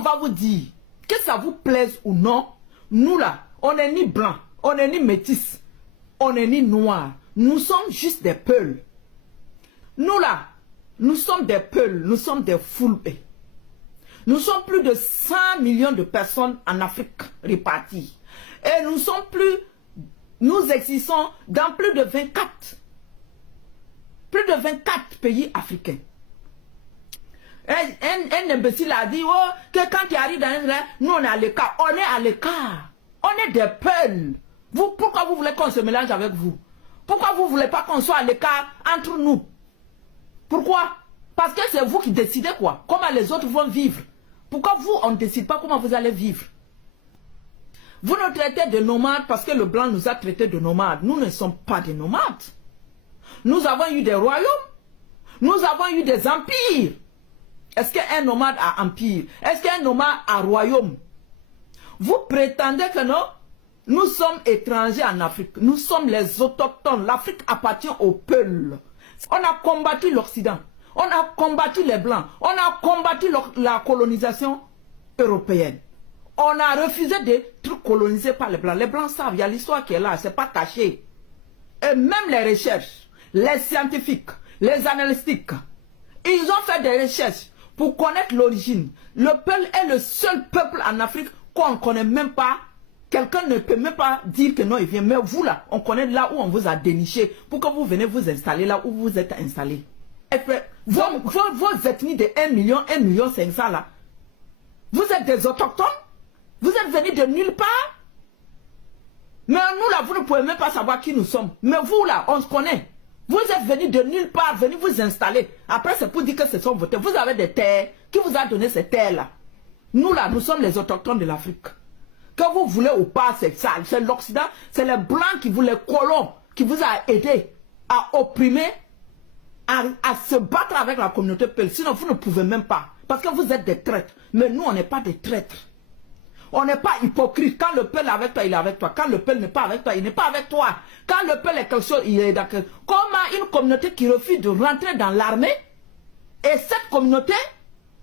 on va vous dire, que ça vous plaise ou non, nous là, on n'est ni blanc, on n'est ni métis, on n'est ni noir. Nous sommes juste des peuls. Nous là, nous sommes des peuls, nous sommes des foulbés. Nous sommes plus de 100 millions de personnes en Afrique réparties. Et nous existons dans plus de 24 pays africains. Un imbécile a dit oh, que quand tu arrives dans un endroit, nous on est à l'écart. On est à l'écart. On est des peuls. Pourquoi vous voulez qu'on se mélange avec vous? Pourquoi vous ne voulez pas qu'on soit à l'écart entre nous? Pourquoi? Parce que c'est vous qui décidez quoi? Comment les autres vont vivre? Pourquoi vous, on ne décide pas comment vous allez vivre? Vous nous traitez de nomades parce que le blanc nous a traités de nomades. Nous ne sommes pas des nomades. Nous avons eu des royaumes. Nous avons eu des empires. Est-ce qu'un nomade a empire? Est-ce qu'un nomade a royaume? Vous prétendez que non? Nous sommes étrangers en Afrique. Nous sommes les autochtones. L'Afrique appartient au peuple. On a combattu l'Occident. On a combattu les Blancs. On a combattu la colonisation européenne. On a refusé d'être colonisé par les Blancs. Les Blancs savent, il y a l'histoire qui est là, c'est pas caché. Et même les recherches, les scientifiques, les analytiques, ils ont fait des recherches pour connaître l'origine. Le Peul est le seul peuple en Afrique qu'on ne connaît même pas. Quelqu'un ne peut même pas dire que non, il vient. Mais vous là, on connaît là où on vous a déniché pour que vous venez vous installer là où vous êtes installé. Vos ethnies de 1 million, 1,5 million là, vous êtes des autochtones? Vous êtes venus de nulle part? Mais nous là, vous ne pouvez même pas savoir qui nous sommes. Mais vous là, on se connaît. Vous êtes venus de nulle part, venus vous installer. Après, c'est pour dire que ce sont vos terres. Vous avez des terres. Qui vous a donné ces terres-là? Nous là, nous sommes les autochtones de l'Afrique. Que vous voulez ou pas, c'est ça. C'est l'Occident, c'est les Blancs qui vous, les colons, qui vous a aidé à opprimer, à se battre avec la communauté Peul. Sinon, vous ne pouvez même pas. Parce que vous êtes des traîtres. Mais nous, on n'est pas des traîtres. On n'est pas hypocrite. Quand le Peul est avec toi, il est avec toi. Quand le Peul n'est pas avec toi, il n'est pas avec toi. Quand le Peul est quelque chose, il est d'accord. Comment une communauté qui refuse de rentrer dans l'armée, et cette communauté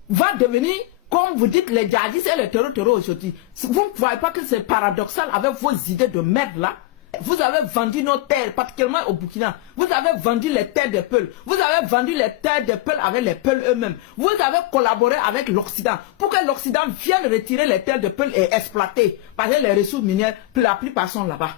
va devenir, comme vous dites, les djihadistes et les terroristes aujourd'hui. Vous ne voyez pas que c'est paradoxal avec vos idées de merde là? Vous avez vendu nos terres, particulièrement au Burkina. Vous avez vendu les terres des Peuls. Vous avez vendu les terres des Peuls avec les Peuls eux-mêmes. Vous avez collaboré avec l'Occident pour que l'Occident vienne retirer les terres des Peuls et exploiter. Parce que les ressources minières, la plupart sont là-bas.